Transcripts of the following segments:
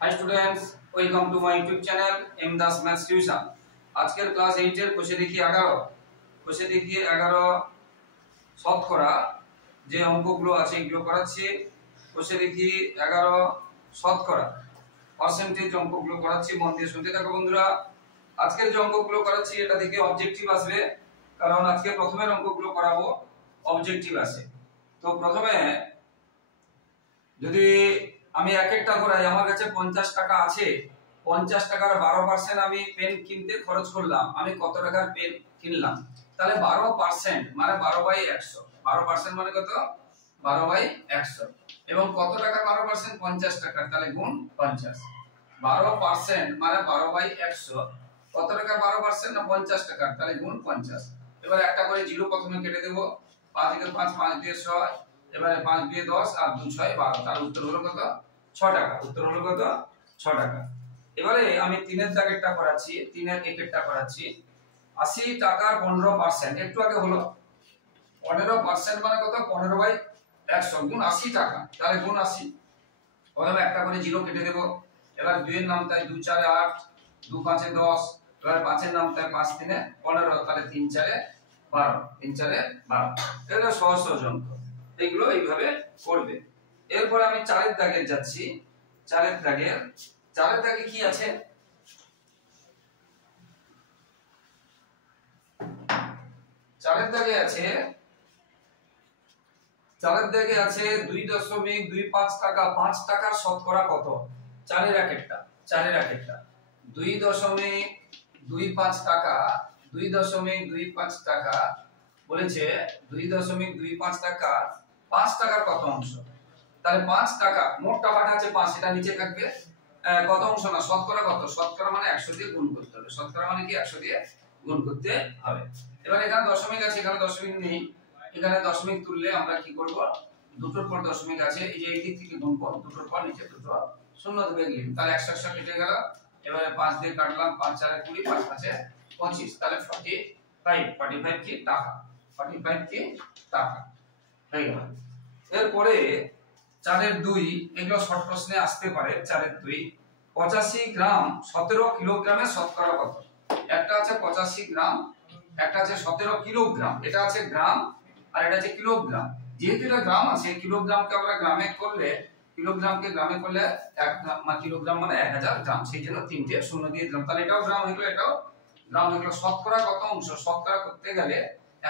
Hi students, welcome to my YouTube channel M Das Maths Tuition। আজকের class 8 এর কোষে দেখি 11 শতকরা যে অঙ্কগুলো আছে এগুলো করাচ্ছি। কোষে দেখি 11 শতকরা পার্সেন্টেজ অঙ্কগুলো করাচ্ছি, মন দিয়ে শুনতে থাকো বন্ধুরা। আজকের যে অঙ্কগুলো করাচ্ছি এটা থেকে অবজেক্টিভ আসবে, কারণ আজকে প্রথমের অঙ্কগুলো করাবো অবজেক্টিভ আসে। তো প্রথমে যদি আমি এক একটা করাই, আমার কাছে 50 টাকা আছে, 50 টাকার 12% আমি পেন কিনতে খরচ করলাম। আমি কত টাকার পেন কিনলাম? তাহলে 12% মানে 12/100। 12% মানে কত? 12/100। এবং কত টাকা 12%? 50 টাকার, তাহলে গুণ 50। 12% মানে 12/100। কত টাকা 12%? না 50 টাকার, তাহলে গুণ 50। এবার একটা করে জিরো প্রথমে কেটে দেব। 5 × 5 5 × 6, এবারে 5 × 10 আর 2 × 6 12। তার উত্তর হলো কত? 6 টাকা। উত্তর হলো কত? 6 টাকা। এবারে আমি 3 এর দাগেরটা করাচ্ছি, 3 এর একেরটা করাচ্ছি। 80 টাকার 15%, একটু আগে হলো 15% মানে কত? 15/100 গুণ 80 টাকা, তাহলে গুণ 80। ওভাবে একটা করে জিরো কেটে দেব। এবার 2 এর নাম তাই 2 × 4 8, 2 × 5 10, এবার 5 এর নাম তাই 5 × 3 15, তাহলে 3 × 4 12, 3 × 4 12। এগুলো সহজ সহজ অঙ্ক, এগুলো এইভাবে করবে। এরপর আমি 4 এর দাগে যাচ্ছি। 4 এর দাগে কি আছে? 4 এর দাগে আছে 2.25 টাকা। 5 টাকার শতকরা কত? 4 এর একেরটা 2.25 টাকা। 2.25 টাকা বলেছে, 2.25 টাকা 5 টাকার কত অংশ? তাহলে 5 টাকা, মোট টাকাটা আছে 5, এটা নিচে থাকবে। কত অংশ না শতকরা কত? শতকরা মানে 100 দিয়ে গুণ করতে হবে। শতকরা মানে কি? 100 দিয়ে গুণ করতে হবে। এবার এখানে দশমিক আছে, এখানে দশমিক নেই। এখানে দশমিক তুললে আমরা কি করব? দুটোর পর দশমিক আছে, এই যে এই দিক থেকে গুণ করব, দুটোর পর নিচে দুটো শূন্য দেবে লিখব। তাহলে 100 100 কেটে গেল। এবারে 5 দিয়ে কাটলাম, 5 × 4 20, 5 × 5 25, তাহলে 45 কি টাকা। 45 কি টাকা হয়ে গেল। এরপরে 4 এর 2, এগুলো শর্ট প্রশ্নে আসতে পারে। 4 এর 2, 85 গ্রাম 17 কিলোগ্রামের শতকরা কত? একটা আছে 85 গ্রাম, একটা আছে 17 কিলোগ্রাম। এটা আছে গ্রাম আর এটা আছে কিলোগ্রাম। যেহেতু এটা গ্রাম আছে, কিলোগ্রামকে আমরা গ্রামে করলে, কিলোগ্রামকে গ্রামে করলে 1 গ্রাম, কিলোগ্রাম মানে 1000 গ্রাম, সেই জন্য তিনটে শূন্য দিয়ে দিলাম। তাহলে এটাও গ্রাম হয়ে গেল, এটাও গ্রাম হয়ে গেল। শতকরা কত অংশ? শতকরা করতে গেলে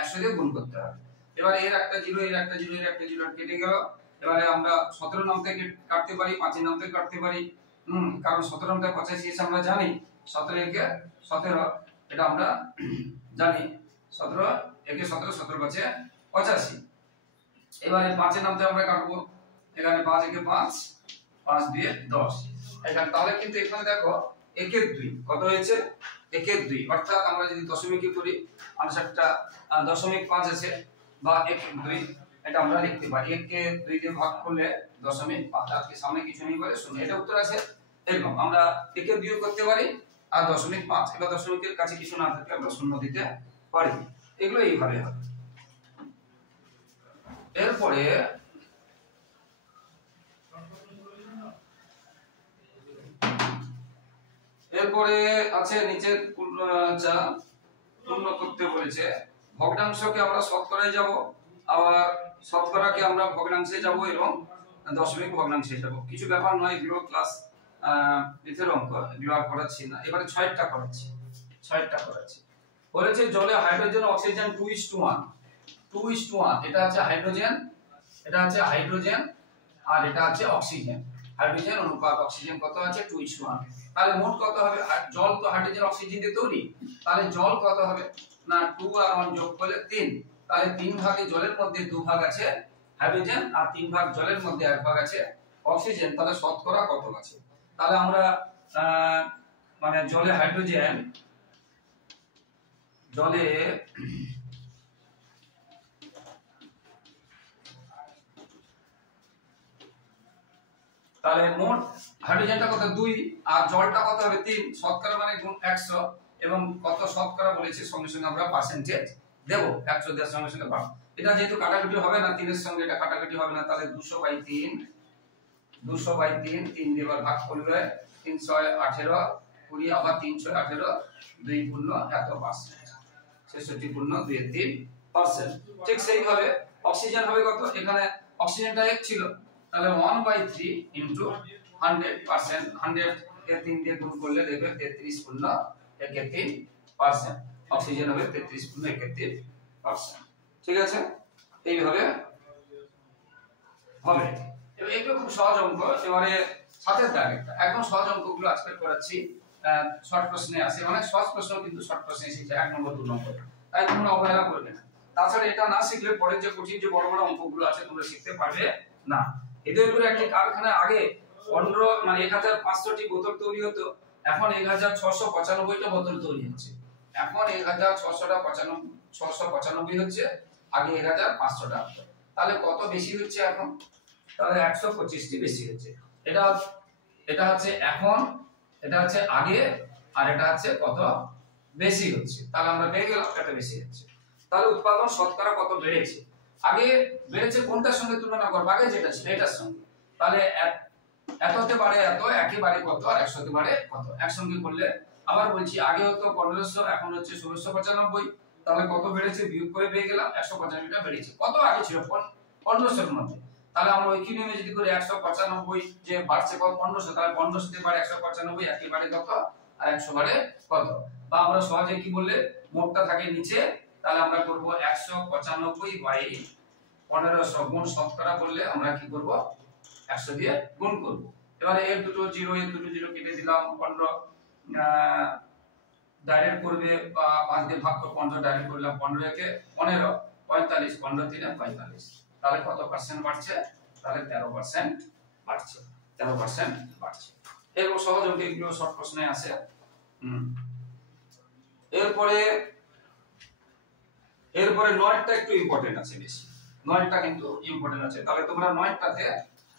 100 দিয়ে গুণ করতে হবে। এবার এর একটা জিরো, এর একটা জিরো, এর একটা জিরো কেটে গেল। এবারে আমরা 17 নাম থেকে কাটতে পারি, 5 এর নাম থেকে কাটতে পারি। কারণ 17 নামটা 85 এসে আমরা জানি। 17 একে 17, এটা আমরা জানি। 17 একে 17, 17 5 85। এবারে 5 এর নামতে আমরা কাটবো। এখানে 5 একে 5, 5 দিয়ে 10। এখানে তাহলে কিন্তু এখানে দেখো 1 এর 2 কত হয়েছে? 1 এর 2, অর্থাৎ আমরা যদি দশমিকে করি, আনসারটা 0.5 আছে বা 1 এর 2, এটা আমরা লিখতে পারি। 1 কে 2 দিয়ে ভাগ করলে 0.5, আর কি সামনে কিছু নেই বলে শূন্য, এটা উত্তর আছে। এরকম আমরা 1 এর 2 করতে পারি আর 0.5, এবার দশমিকের কাছে কিছু না থাকলে আমরা শূন্য দিতে পারি। এগুলো এইভাবে হবে। এরপরে আছে নিচে পূর্ণ করতে বলেছে। ভগ্নাংশকে আমরা শতকরায় যাব, আবার শতকরাকে আমরা ভগ্নাংশে যাব এবং দশমিক ভগ্নাংশে যাব। কিছু ব্যাপার নয়, এগুলো ক্লাস এর অঙ্ক, এগুলো আর করাচ্ছি না। এবারে 6টা করাচ্ছি। বলেছে জলে হাইড্রোজেন অক্সিজেন 2:1। 2:1, এটা আছে হাইড্রোজেন, এটা আছে হাইড্রোজেন আর এটা আছে অক্সিজেন। হাইড্রোজেন অনুপাত অক্সিজেন কত আছে? 2:1। তাহলে মোট কত হবে? জল তো হাইড্রোজেন অক্সিজেন দিয়ে তৈরি, তাহলে জল কত হবে? না 2 আর 1 যোগ করলে 3। তাহলে 3 ভাগে জলের মধ্যে 2 ভাগ আছে হাইড্রোজেন আর 3 ভাগ জলের মধ্যে 1 ভাগ আছে অক্সিজেন। তাহলে শতকরা কত আছে? তাহলে আমরা মানে জলে হাইড্রোজেন, তাহলে মোট হাইড্রোজেনটা কত? 2 আর জলটা কত হবে? 3। শতকরা মানে গুণ 100, এবং কত শতকরা বলেছে সঙ্গে সঙ্গে আমরা পার্সেন্টেজ দেব। 100 দেওয়ার সঙ্গে সঙ্গে পাবো। এটা যেহেতু কাটাকুটি হবে না, 3 এর সঙ্গে এটা কাটাকুটি হবে না, তাহলে 200/3 200/3, 3 দিয়ে এবার ভাগ করলে 318 20 আবার 318 2 পূর্ণ এত পার্সেন্ট 66.23%। ঠিক সেইভাবে অক্সিজেন হবে কত, এখানে অক্সিজেনটা 1 ছিল, তাহলে 1/3 ইনটু 100%, 100 কে 3 দিয়ে গুণ করলে দেখবে 33.31%। অক্সিজেন হবে 33.31%। ঠিক আছে, এইভাবে হবে। এগুলো খুব সহজ অঙ্ক। এবারে সাতের দাগেরটা একদম সহজ অঙ্কগুলো আজকে করাচ্ছি। শর্ট প্রশ্নে আসে, অনেক সহজ প্রশ্ন কিন্তু শর্ট প্রশ্নে এসেছে 1 নম্বর 2 নম্বর, তাই তোমরা অবহেলা করবে না। তাছাড়া এটা না শিখলে পরে যে কঠিন যে বড় বড় অঙ্কগুলো আছে তোমরা শিখতে পারবে না। এদের উপরে একটি কারখানায় আগে 15 মানে 1500টি বোতল তৈরি হতো, এখন 1695টা বোতল তৈরি হচ্ছে। এখন 1695 হচ্ছে, আগে 1500টা। তাহলে কত বেশি হচ্ছে এখন? তাহলে 125টি বেশি হচ্ছে। এটা এটা হচ্ছে এখন, এটা হচ্ছে আগে, আর এটা হচ্ছে কত বেশি হচ্ছে। তাহলে আমরা পেয়ে গেলাম এটা বেশি হচ্ছে। তাহলে উৎপাদন শতকরা কত বেড়েছে? আগে বেড়েছে কোনটার সঙ্গে তুলনা করব? আগে যেটা ছিল এটার সঙ্গে। তাহলে এততে বাড়ে এত, একেবারে কত, আর 100তে বাড়ে কত, একসঙ্গে করলে আবার বলছি আগে হতো 1500, এখন হচ্ছে 1695। তাহলে কত বেড়েছে বিয়োগ করে পেয়ে গেলাম 195টা বেড়েছে। কত আগে ছিল 1500 এর মধ্যে। তাহলে আমরা ওই কি নিয়মে যদি করি 195 যে বাড়ছে কত 1500, তাহলে 1500 তে বাড়ে 195, একেবারে কত আর 100 বাড়ে কত। বা আমরা সহজে কি বললে মোটটা থাকে নিচে, তাহলে আমরা করব 195/1500 গুণ শতকরা করলে আমরা কি করব 100 দিয়ে গুণ করব। এবারে এর দুটো জিরো কেটে দিলাম, 15 ডাইরেক্ট করবে বা 5 দিয়ে ভাগ করে 15 ডাইরেক্ট করলাম, 15 একে 15 45, 15 3 45। তাহলে কত পার্সেন্ট বাড়ছে? তাহলে 13% বাড়ছে, 13% বাড়ছে। এরকম সহজ অঙ্ক এগুলো শর্ট প্রশ্নে আসে। এরপরে 9টা একটু ইম্পর্টেন্ট আছে বেশি, 9টা কিন্তু ইম্পর্টেন্ট আছে। তাহলে তোমরা 9টাতে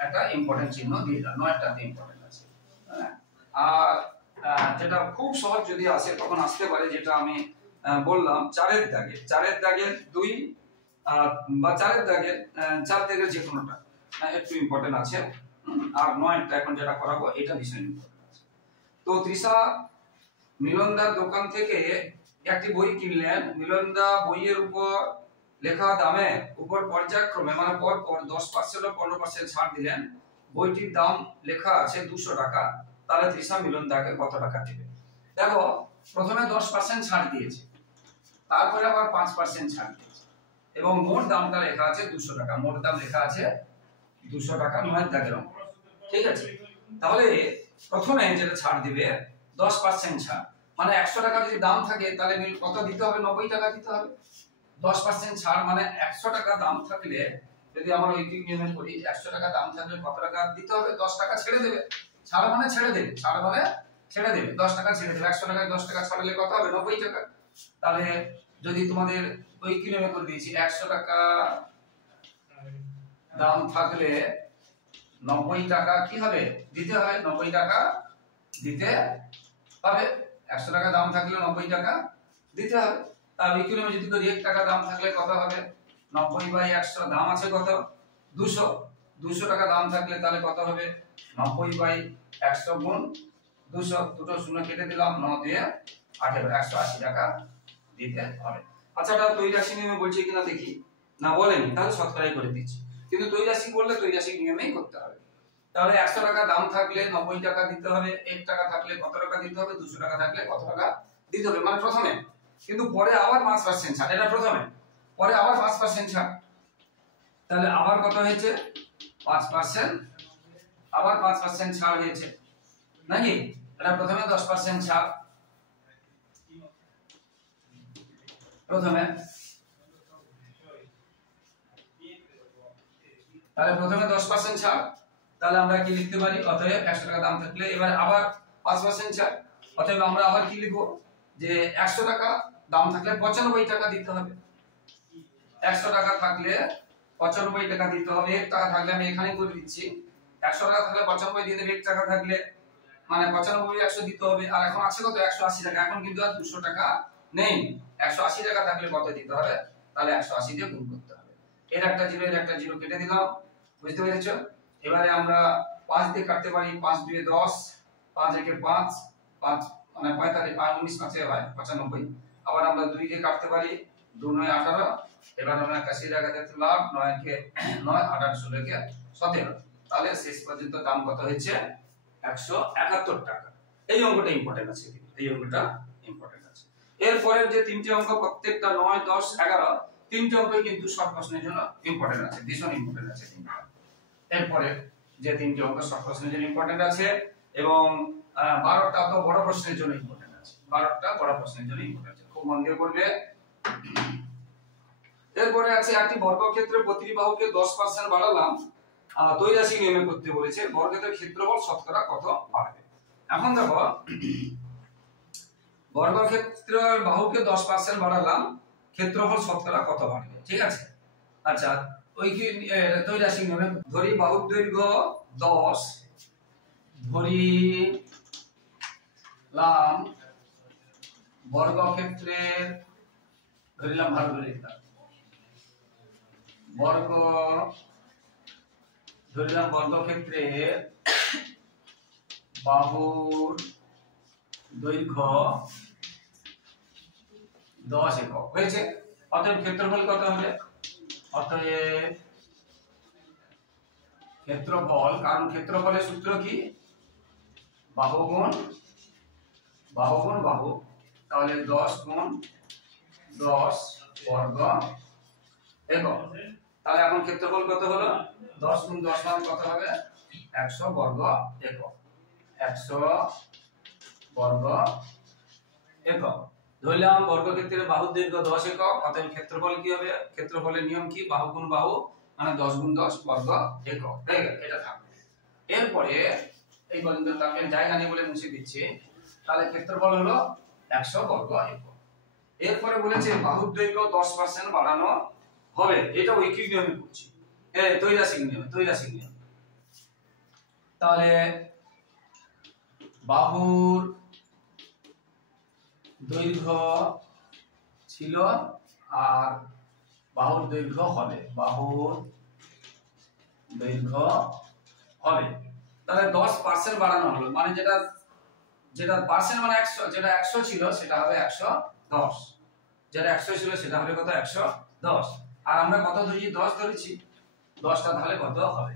একটা ইম্পর্টেন্ট চিহ্ন দিয়ে দাও, 9টাতে ইম্পর্টেন্ট আছে। আর যেটা খুব সহজ যদি আসে তখন আসতে পারে, যেটা আমি বললাম 4 এর দাগের 2 বা 4 এর দাগের 4 দাগের যে কোনোটা একটু ইম্পর্টেন্ট আছে। আর 9টা এখন যেটা করাবো এটা ভীষণ ইম্পর্টেন্ট আছে। তো তৃষা মিলনদার দোকান থেকে একটি বই কিনলেন। মিলনদা বইয়ের উপর লেখা দামে উপর পর্যায়ক্রমে মানে পর পর 10% ও 15% ছাড় দিলেন। বইটির দাম লেখা আছে 200 টাকা। তাহলে তৃষা মিলনদাকে কত টাকা দেবে? দেখো, প্রথমে 10% ছাড় দিয়েছে, তারপরে আবার 5% ছাড় দিয়েছে, এবং মোট দামটা লেখা আছে 200 টাকা। মোট দাম লেখা আছে 200 টাকা, 9 দাগের অঙ্ক। ঠিক আছে, তাহলে প্রথমে যেটা ছাড় দিবে 10% ছাড়, মানে 100 টাকা যদি দাম থাকে তাহলে কত দিতে হবে? 90 টাকা দিতে হবে। 10% ছাড় মানে 100 টাকা দাম থাকলে, যদি আমরা ওই নিয়মে করি 100 টাকা দাম থাকলে কত টাকা দিতে হবে? 10 টাকা ছেড়ে দেবে। ছাড় মানে ছেড়ে দেবে, ছাড় মানে ছেড়ে দেবে, 10 টাকা ছেড়ে দেবে। 100 টাকায় 10 টাকা ছাড়লে কত হবে? 90 টাকা। তাহলে যদি তোমাদের ওই কি নিয়মে করে দিয়েছি 100 টাকা দাম থাকলে 90 টাকা কি হবে? দিতে হবে, 90 টাকা দিতে হবে। 100 টাকা দাম থাকলে 90 টাকা দিতে হবে। তার বিক্রমে যদি করি 1 টাকা দাম থাকলে কত হবে? 90/100, দাম আছে কত? 200। 200 টাকা দাম থাকলে তাহলে কত হবে? 90/100 গুণ 200, দুটো শূন্য কেটে দিলাম, 9 দিয়ে 18, 180 টাকা দিতে হবে। আচ্ছা, এটা তৈরাশি নিয়মে বলছে কিনা দেখি। না বলেনি, তাহলে শতকরাই করে দিচ্ছি। কিন্তু তৈরাশি বললে তৈরাশি নিয়মেই করতে হবে। তাহলে 100 টাকা দাম থাকলে 90 টাকা দিতে হবে। 1 টাকা থাকলে কত টাকা দিতে হবে? 200 টাকা থাকলে কত টাকা দিতে হবে, মানে প্রথমে। কিন্তু পরে আবার 5% ছাড়, এটা প্রথমে, পরে আবার 5% ছাড়। তাহলে আবার কত হয়েছে? 5%, আবার 5% ছাড় হয়েছে নাকি? এটা প্রথমে 10% ছাড়, প্রথমে। তাহলে প্রথমে 10% ছাড়, তাহলে আমরা কি লিখতে পারি? অতএব 100 টাকা দাম থাকলে এবার আবার 5% ছাড়। অতএব আমরা আবার কি লিখব? যে 100 টাকা দাম থাকলে 95 টাকা দিতে হবে। 100 টাকা থাকলে 95 টাকা দিতে হবে। 1 টাকা থাকলে আমি এখানেই করে দিচ্ছি। 100 টাকা থাকলে 95 দিয়ে দেবে। 1 টাকা থাকলে মানে 95 100 দিতে হবে। আর এখন আছে কত? 180 টাকা। এখন কিন্তু আর 200 টাকা নেই। 180 টাকা থাকলে কত দিতে হবে? তাহলে 180 দিয়ে গুণ করতে হবে। এর একটা জিরো, এর একটা জিরো কেটে দিলাম। বুঝতে পেরেছো? এবারে আমরা 5 দিয়ে কাটতে পারি, 5 2 10, 5 1 5, 5 মানে 45, 19 5 হয় 95। আবার আমরা 2 দিয়ে কাটতে পারি, 2 9 18, এবার আমরা 81 জায়গাতে তুললাম, 9 কে 9 8 8 16 কে 17। তাহলে শেষ পর্যন্ত দাম কত হচ্ছে? 171 টাকা। এই অঙ্কটা ইম্পর্টেন্ট আছে, এই অঙ্কটা ইম্পর্টেন্ট আছে। এরপরের যে তিনটি অঙ্ক প্রত্যেকটা 9 10 11 তিনটি অঙ্কই কিন্তু শর্ট প্রশ্নের জন্য ইম্পর্টেন্ট আছে, ভীষণ ইম্পর্টেন্ট আছে তিনটা। এরপরে যে তিনটি অঙ্ক শর্ট প্রশ্নের জন্য ইম্পর্টেন্ট আছে এবং 12টা তো বড় প্রশ্নের জন্য ইম্পর্টেন্ট আছে, 12টা বড় প্রশ্নের জন্য ইম্পর্টেন্ট আছে, খুব মন দিয়ে পড়বে। এরপরে আছে একটি বর্গক্ষেত্রের প্রতিটি বাহুকে 10% বাড়ালাম, দ্বৈরাশিক নিয়মে করতে বলেছে, বর্গক্ষেত্রের ক্ষেত্রফল শতকরা কত বাড়বে। এখন দেখো বর্গক্ষেত্রের বাহুকে 10% বাড়ালাম, ক্ষেত্রফল শতকরা কত বাড়বে, ঠিক আছে। আচ্ছা ওই কি দ্বৈরাশিক নিয়মে ধরি বাহুর দৈর্ঘ্য 10, ধরিলাম বর্গক্ষেত্রের, ধরিলাম ভালো করে লিখলাম, ধরিলাম বর্গক্ষেত্রের বাহুর দৈর্ঘ্য 10 একক হয়েছে। অতএব ক্ষেত্রফল কত হবে? অতএব ক্ষেত্রফল, কারণ ক্ষেত্রফলের সূত্র কি? বাহু গুণ বাহু, তাহলে 10 গুণ 10 বর্গ একক। তাহলে এখন ক্ষেত্রফল কত হলো? 10 গুণ 10 মান কত হবে? 100 বর্গ একক, 100 বর্গ একক। ধরলাম বর্গক্ষেত্রের বাহুর দৈর্ঘ্য 10 একক, অতএব ক্ষেত্রফল কি হবে? ক্ষেত্রফলের নিয়ম কি? বাহু গুণ বাহু, মানে 10 গুণ 10 বর্গ একক হয়ে গেল, এটা থাকবে। এরপরে এই পর্যন্ত তাকে জায়গা নেই বলে মুছে দিচ্ছি, তাহলে ক্ষেত্রফল হলো 100 বর্গ একক। এরপরে বলেছে বাহুর দৈর্ঘ্য 10% বাড়ানো হবে, এটা ঐকিক নিয়মে করছি, দ্বৈরাশিক নিয়ম। তাহলে বাহুর দৈর্ঘ্য ছিল আর বাহুর দৈর্ঘ্য হবে, তাহলে 10% বাড়ানো হলো, মানে যেটা পার্সেন্ট মানে 100, যেটা 100 ছিল সেটা হবে 110, যেটা 100 ছিল সেটা হবে কত? 110। আর আমরা কত ধরেছি? 10 ধরেছি, 10টা তাহলে কত হবে?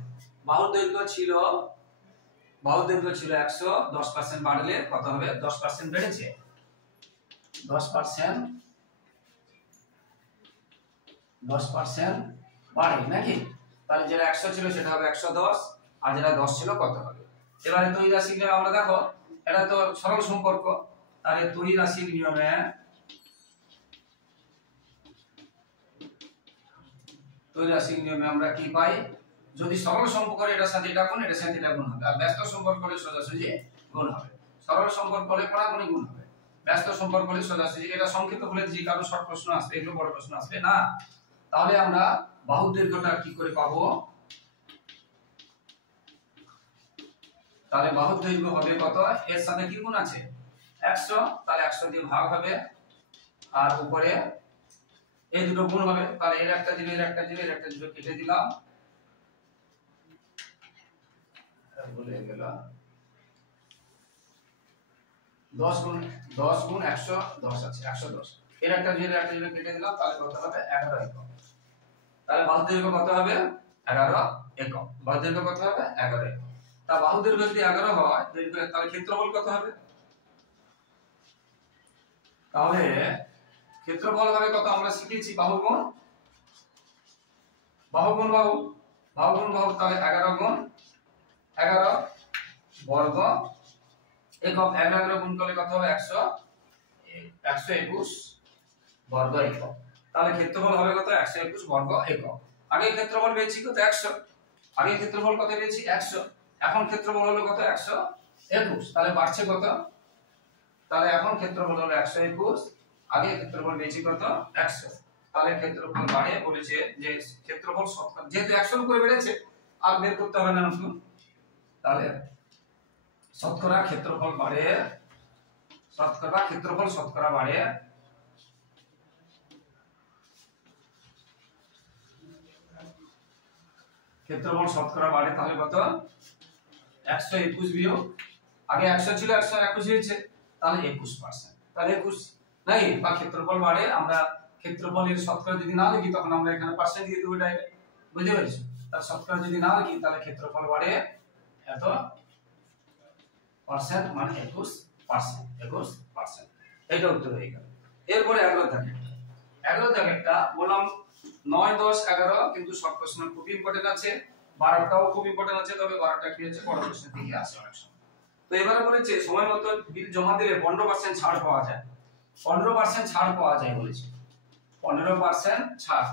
বাহুর দৈর্ঘ্য ছিল 100, 10% বাড়লে কত হবে? 10% বেড়েছে, 10% বাড়ে নাকি? তাহলে যেটা 100 ছিল সেটা হবে 110, আর যেটা 10 ছিল কত হবে? এবারে দ্বৈরাশিক নিয়মে আমরা দেখো, এটা তো সরল সম্পর্ক, তাহলে দ্বৈরাশিক নিয়মে আমরা কি পাই? যদি সরল সম্পর্ক হলে এটার সাথে এটা গুণ, এটার সাথে এটা গুণ হবে, আর ব্যস্ত সম্পর্ক হলে সোজাসুজি গুণ হবে। সরল সম্পর্ক হলে কোনাকুনি গুণ হবে, ব্যস্ত সম্পর্ক হলে সোজাসুজি। এটা সংক্ষিপ্ত বলে যে কারো শর্ট প্রশ্ন আসবে, এগুলো বড় প্রশ্ন আসবে না। তাহলে আমরা বাহুর দৈর্ঘ্যটা কি করে পাবো? তাহলে বাহুর দৈর্ঘ্য হবে কত? এর সাথে কি গুণ আছে? 100, তাহলে 100 দিয়ে ভাগ হবে, আর উপরে এই দুটো গুণ হবে, তাহলে এর একটা জিরো, এর একটা জিরো কেটে দিলাম, বলে গেল 10 গুণ 100, 10 আছে 110, এর একটা জিরো কেটে দিলাম, তাহলে কত হবে? 11 একক। তাহলে বাহুর দৈর্ঘ্য কত হবে? 11 একক। বাহুর দৈর্ঘ্য কত হবে? 11 একক। তা বাহুর দৈর্ঘ্য যদি 11 হয়, তাহলে ক্ষেত্রফল কত হবে? তাহলে ক্ষেত্রফল হবে কত? আমরা শিখেছি বাহু গুণ বাহু, তাহলে 11 গুণ 11 বর্গ একক, 11 গুণ করলে কত হবে? 121 বর্গ একক। তাহলে ক্ষেত্রফল হবে কত? 121 বর্গ একক। আগে ক্ষেত্রফল পেয়েছি কত? 100, আগে ক্ষেত্রফল কত পেয়েছি? 100, এখন ক্ষেত্রফল হলো কত? 121, তাহলে বাড়ছে কত? তাহলে এখন ক্ষেত্রফল হলো 121, আগে ক্ষেত্রফল পেয়েছি কত? 100, তাহলে ক্ষেত্রফল বাড়ে বলেছে যে ক্ষেত্রফল শতকরা, যেহেতু 100 এর উপরে বেড়েছে আর বের করতে হবে না নতুন, তাহলে শতকরা ক্ষেত্রফল বাড়ে, শতকরা বাড়ে ক্ষেত্রফল শতকরা বাড়ে, তাহলে কত? 121 বিয়োগ আগে 100 ছিল 121 হয়েছে, তাহলে 21%, তাহলে 21 নাকি, বা ক্ষেত্রফল বাড়ে, আমরা ক্ষেত্রফলের শতকরা যদি না লিখি তখন আমরা এখানে পার্সেন্ট দিয়ে দেবো ডাইরেক্ট, বুঝতে পেরেছো? তার শতকরা যদি না লিখি তাহলে ক্ষেত্রফল বাড়ে এত পার্সেন্ট, মানে 21%, এটা উত্তর হয়ে গেল। এরপরে 11 দাগেরটা বললাম 9, 10, 11 কিন্তু শর্ট প্রশ্ন খুব ইম্পর্টেন্ট আছে, 12টাও খুব ইম্পর্টেন্ট আছে, তবে 12টা কি হচ্ছে বড় প্রশ্ন থেকে আসে অনেক সময়। তো এবারে বলেছে সময় মতো বিল জমা দিলে 15% ছাড় পাওয়া যায়, 15% ছাড় পাওয়া যায় বলেছে, 15% ছাড়,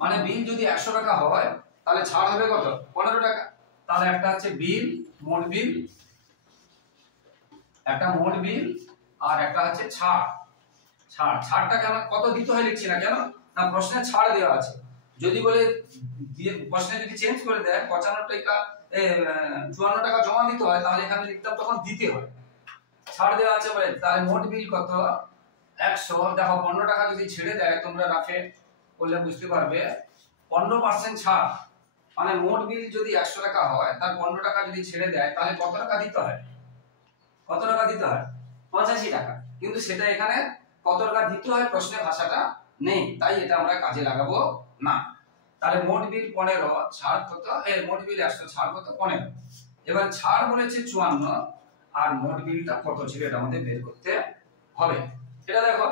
মানে বিল যদি 100 টাকা হয় তাহলে ছাড় হবে কত? 15 টাকা। তাহলে একটা আছে বিল, মোট বিল, একটা মোট বিল, আর একটা আছে ছাড়। ছাড়টা কেন কত দিতে হয় লিখছি না কেন, না প্রশ্নে ছাড় দেওয়া আছে। যদি বলে প্রশ্নে যদি চেঞ্জ করে দেয় 55 টাকা 54 টাকা জমা দিতে হয়, তাহলে এখানে লিখতাম তখন দিতে হয়। ছাড় দেওয়া আছে বলে, তাহলে মোট বিল কত? 100। দেখো 15 টাকা যদি ছেড়ে দেয়, তোমরা রাফে বললে বুঝতে পারবে, 15% ছাড় মানে মোট বিল যদি 100 টাকা হয়, তার 15 টাকা যদি ছেড়ে দেয়, তাহলে কত টাকা দিতে হয়? কত টাকা দিতে হয়? 85 টাকা। কিন্তু সেটা এখানে কত টাকা দিতে হয় প্রশ্নের ভাষাটা নেই, তাই এটা আমরা কাজে লাগাবো না। তাহলে মোট বিল 15, ছাড় কত? মোট বিল 100, ছাড় কত? 15। এবার ছাড় বলেছে 54, আর মোট বিলটা কত ছিল এটা আমাদের বের করতে হবে। এটা দেখো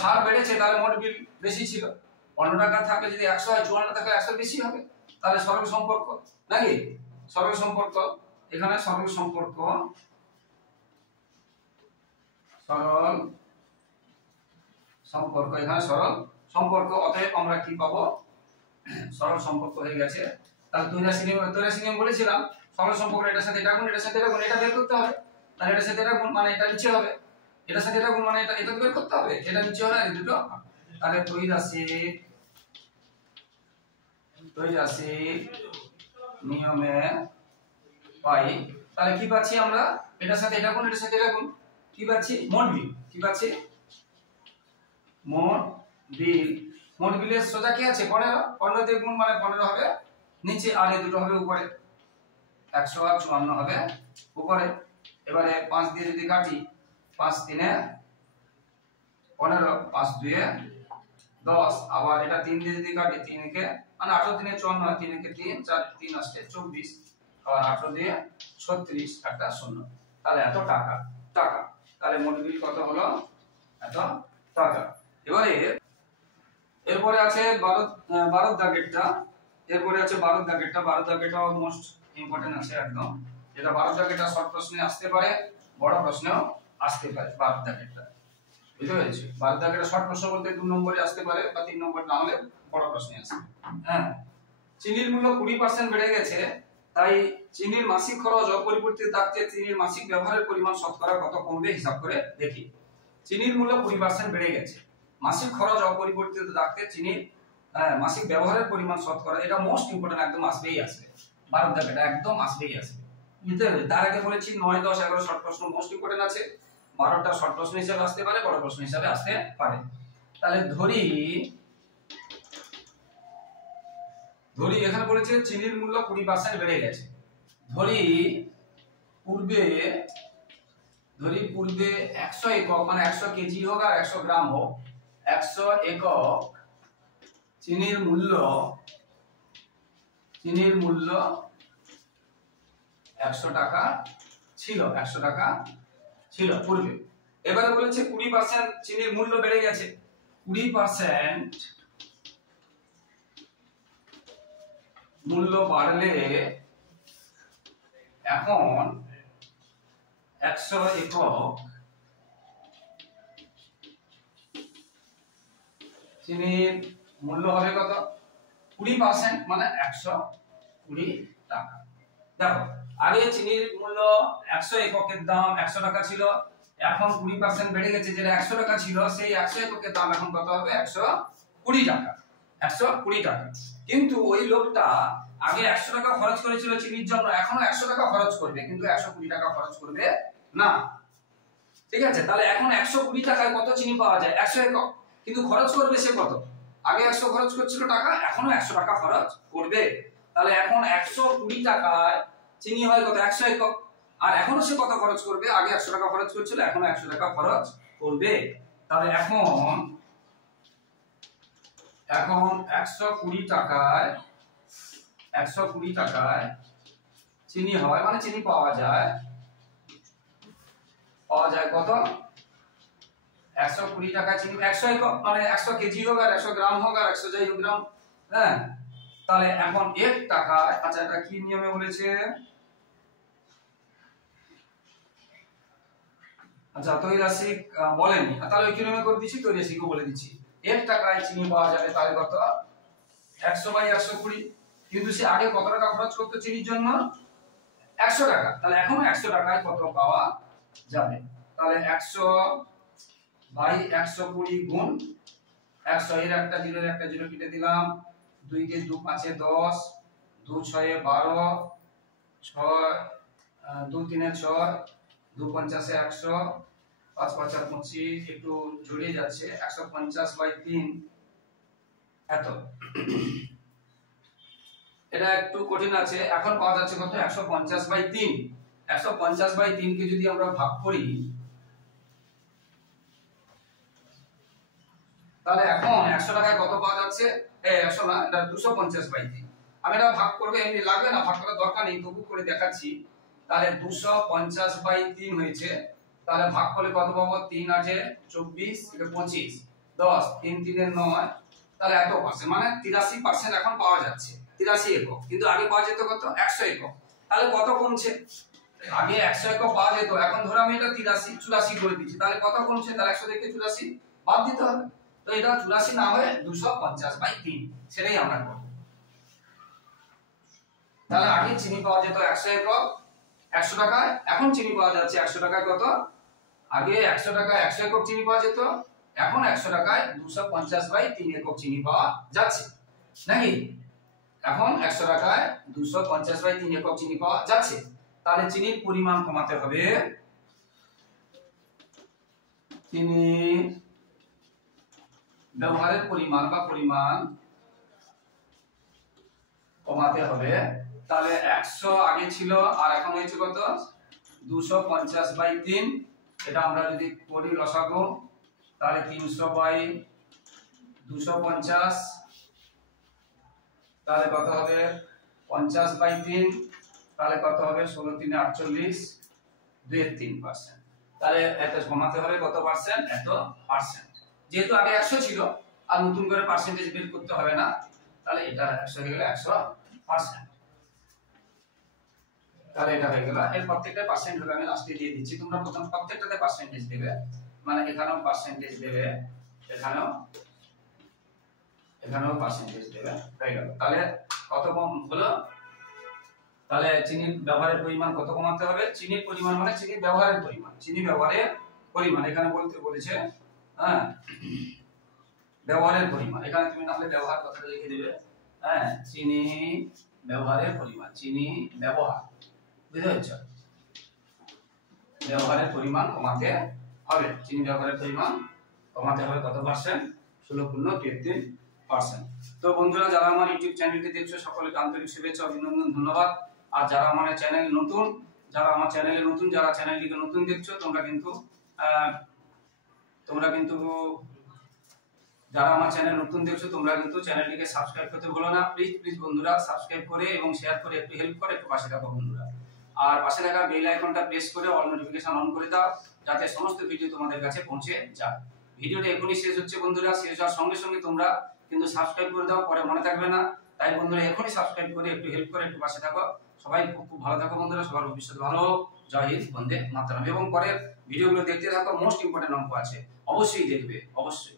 ছাড় বেড়েছে, তাহলে মোট বিল বেশি ছিল। 15 টাকা থাকলে যদি 100 হয়, 54 থাকলে 100 বেশি হবে। তাহলে সরল সম্পর্ক নাকি, সরল সম্পর্ক, এখানে সরল সম্পর্ক, এখানে সরল সম্পর্ক। অতএব আমরা কি পাবো? সরল সম্পর্ক হয়ে গেছে। তাহলে 83 নিয়ম বলেছিলাম, সরল সম্পর্ক এটার সাথে এটা গুণ, এটার সাথে এটা গুণ, এটা বের করতে হবে। তাহলে এটার সাথে এটা গুণ মানে এটা নিচে হবে, এটার সাথে এটা গুণ মানে এটা বের করতে হবে, এটা নিচে হবে, এই দুটো। তাহলে 83 নিয়মে পাই, তাহলে কি পাচ্ছি আমরা? এটার সাথে এটা গুণ, এটার সাথে এটা গুণ, কি পাচ্ছি? মোট বিল। কি পাচ্ছি? মোট বিল। মোট বিলের সোজা কি আছে? 15 দিয়ে গুণ মানে 15 হবে নিচে, আর এই দুটো হবে উপরে, 100 আর 54 হবে উপরে। এবারে 5 দিয়ে যদি কাটি, 5 3 15, 5 2 10, আবার এটা 3 দিয়ে যদি কাটি, 3 কে মানে 18 3 54 হয়, 3 কে 3, 4 3 আসছে 24, আবার 18 দিয়ে 36, একটা শূন্য, তাহলে এত টাকা। তাহলে মোট বিল কত হলো? এত টাকা। এরপরে আছে 12 দাগেরটা, এরপরে আছে 12 দাগেরটা। 12 দাগেরটা মোস্ট ইম্পর্টেন্ট আছে একদম, যেটা 12 দাগেরটা শর্ট প্রশ্নে আসতে পারে, বড় প্রশ্নেও আসতে পারে। 12 দাগেরটা বুঝতে পেরেছি? 12 দাগেরটা শর্ট প্রশ্ন বলতে 2 নম্বরে আসতে পারে, বা 3 নম্বর না হলে বড় প্রশ্নে আসে। হ্যাঁ, চিনির মূল্য 20% বেড়ে গেছে, তাই চিনির মাসিক খরচ অপরিবর্তিত থাকতে চিনির মাসিক ব্যবহারের পরিমাণ শতকরা কত কমবে হিসাব করে দেখি। চিনির মূল্য 20% বেড়ে গেছে, মাসিক খরচ অপরিবর্তিত রাখতে চিনির মাসিক ব্যবহারের পরিমাণ শতকরা, এটা মোস্ট ইম্পর্টেন্ট, একদম আসবেই আসবে। 12 দাগেরটা একদম আসবেই আসবে, বুঝতে পেরেছি? তার আগে বলেছি 9, 10, 11 শর্ট প্রশ্ন মোস্ট ইম্পর্টেন্ট আছে, 12টা শর্ট প্রশ্ন হিসেবে আসতে পারে, বড় প্রশ্ন হিসেবে আসতে পারে। তাহলে ধরি এখানে বলেছে চিনির মূল্য 20% বেড়ে গেছে। ধরি পূর্বে 100 একক মানে 100 কেজি হোক আর 100 গ্রাম হোক, 100 একক চিনির মূল্য 100 টাকা ছিল, 100 টাকা ছিল পূর্বে। এবারে বলেছে 20% চিনির মূল্য বেড়ে গেছে, 20% মূল্য বাড়লে এখন 100 একক চিনির মূল্য হবে কত? 20% মানে 120 টাকা। দেখো আগে চিনির মূল্য 100 এককের দাম 100 টাকা ছিল, এখন 20% বেড়ে গেছে, যেটা 100 টাকা ছিল সেই 100 এককের দাম এখন কত হবে? 120 টাকা। 120 টাকা। কিন্তু ওই লোকটা আগে 100 টাকা খরচ করেছিল চিনির জন্য, এখনো 100 টাকা খরচ করবে, কিন্তু 120 টাকা খরচ করবে না। ঠিক আছে? তাহলে এখন 120 টাকায় কত চিনি পাওয়া যায়? 100 একক। কিন্তু খরচ করবে সে কত? আগে 100 খরচ করছিল টাকা, এখনো 100 টাকা খরচ করবে। তাহলে এখন 120 টাকায় চিনি হয় কত 100 একক। আর এখনো সে কত খরচ করবে? আগে 100 টাকা খরচ করছিল, এখন 100 টাকা খরচ করবে। তাহলে এখন 120 টাকায় চিনি হয়, মানে চিনি পাওয়া যায় কত? 120 টাকায় চিনি 100 একক, মানে 100 কেজি হোক আর 100 গ্রাম হোক আর 100 যাই হোক গ্রাম, হ্যাঁ। তাহলে এখন 1 টাকায়, আচ্ছা এটা কি নিয়মে বলেছে? আচ্ছা তৈরাসিক বলেনি, তাহলে ওই কি নিয়মে করে দিচ্ছি, তৈরাসিকও বলে দিচ্ছি। 1 টাকায় চিনি পাওয়া যাবে, তাহলে কত? 100/120। কিন্তু সে আগে কত টাকা খরচ করতে চিনির জন্য? 100 টাকা। তাহলে এখন 100 টাকায় কত পাওয়া যাবে? তাহলে 100/120 গুণ 100, এর একটা জিরো কেটে দিলাম, 2 কে 2 5 এ 10, 2 6 এ 12, 6 2 3 এ 6, 2 5 এ 100, 5 5 25, একটু জড়িয়ে যাচ্ছে, 150/3 এত। এটা একটু কঠিন আছে। এখন পাওয়া যাচ্ছে কত? 150/3। 150/3 কে যদি আমরা ভাগ করি, তাহলে এখন 100 টাকায় কত পাওয়া যাচ্ছে? 100 না, এটা 250/3। আমি এটা ভাগ করব, এমনি লাগবে না, ভাগ করার দরকার নেই, তবু করে দেখাচ্ছি। তাহলে 250/3 হয়েছে। তাহলে ভাগ করলে কত পাবো? 3 8 24, এটা 25, 10 3 3 9, তাহলে এত পার্সেন্ট, মানে 83% এখন পাওয়া যাচ্ছে, 83 একক। কিন্তু আগে পাওয়া যেত কত? 100 একক। তাহলে কত কমছে? আগে 100 একক পাওয়া যেত, এখন ধরো আমি এটা 83 84 করে দিচ্ছি, তাহলে কত কমছে? তাহলে 100 থেকে 84 বাদ দিতে হবে। তো এটা 84 না হয়ে 250/3, সেটাই আমরা করব। তাহলে আগে চিনি পাওয়া যেত 100 একক 100 টাকায়, এখন চিনি পাওয়া যাচ্ছে 100 টাকায় কত? আগে 100 টাকায় 100 একক চিনি পাওয়া যেত, এখন 100 টাকায় 250/3 একক চিনি পাওয়া যাচ্ছে, নাকি? এখন 100 টাকায় 250/3 একক চিনি পাওয়া যাচ্ছে। তাহলে চিনির পরিমাণ কমাতে হবে, চিনি ব্যবহারের পরিমাণ বা পরিমাণ কমাতে হবে। তাহলে 100 আগে ছিল, আর এখন হয়েছে কত? 250/3। এটা আমরা যদি করি লসাগু, তাহলে 300/250, তাহলে কত হবে? 50/3, তাহলে কত হবে? 16 3 48, 2.3%। তাহলে এটা কমাতে হবে কত পার্সেন্ট? এত পার্সেন্ট। যেহেতু আগে 100 ছিল, আর নতুন করে পার্সেন্টেজ বের করতে হবে না, তাহলে এটা 100 হয়ে গেল 100%। তাহলে এটা হয়ে গেল। এর প্রত্যেকটা পার্সেন্ট হলো আমি লাস্টে দিয়ে দিচ্ছি, তোমরা প্রথম প্রত্যেকটাতে পার্সেন্টেজ দেবে, মানে এখানেও পার্সেন্টেজ দেবে, এখানেও পার্সেন্টেজ দেবে, হয়ে গেল। তাহলে কত কম হলো? তাহলে চিনির ব্যবহারের পরিমাণ কত কমাতে হবে? চিনির পরিমাণ মানে চিনির ব্যবহারের পরিমাণ, চিনি ব্যবহারের পরিমাণ এখানে বলেছে, হ্যাঁ, ব্যবহারের পরিমাণ। এখানে তুমি নাহলে ব্যবহার কথাটা লিখে দিবে, হ্যাঁ, চিনি ব্যবহারের পরিমাণ, চিনি ব্যবহার, বুঝতে পারছো? ব্যবহারের পরিমাণ কমাতে হবে, চিনি ব্যবহারের পরিমাণ কমাতে হবে কত পার্সেন্ট? 16.33%। তো বন্ধুরা, যারা আমার ইউটিউব চ্যানেলটি দেখছো সকলকে আন্তরিক শুভেচ্ছা অভিনন্দন, ধন্যবাদ। আর যারা আমার চ্যানেলে নতুন, যারা চ্যানেলটিকে নতুন দেখছো, তোমরা কিন্তু যারা আমার চ্যানেল নতুন দেখছো, তোমরা কিন্তু চ্যানেলটিকে সাবস্ক্রাইব করতে ভুলো না। প্লিজ বন্ধুরা, সাবস্ক্রাইব করে এবং শেয়ার করে একটু হেল্প করে একটু পাশে থাকো বন্ধুরা। আর পাশে থাকা বেল আইকনটা প্রেস করে অল নোটিফিকেশন অন করে দাও, যাতে সমস্ত ভিডিও তোমাদের কাছে পৌঁছে যায়। ভিডিওটা এখনই শেষ হচ্ছে বন্ধুরা, শেষ হওয়ার সঙ্গে সঙ্গে তোমরা কিন্তু সাবস্ক্রাইব করে দাও, পরে মনে থাকবে না। তাই বন্ধুরা এখনই সাবস্ক্রাইব করে একটু হেল্প করে একটু পাশে থাকো। সবাই খুব ভালো থাকো বন্ধুরা, সবার ভবিষ্যৎ ভালো হোক। জয় হিন্দ, বন্দে মাতরম। এবং পরের ভিডিওগুলো দেখতে থাকো, মোস্ট ইম্পর্টেন্ট অঙ্ক আছে, অবশ্যই দেখবে, অবশ্যই।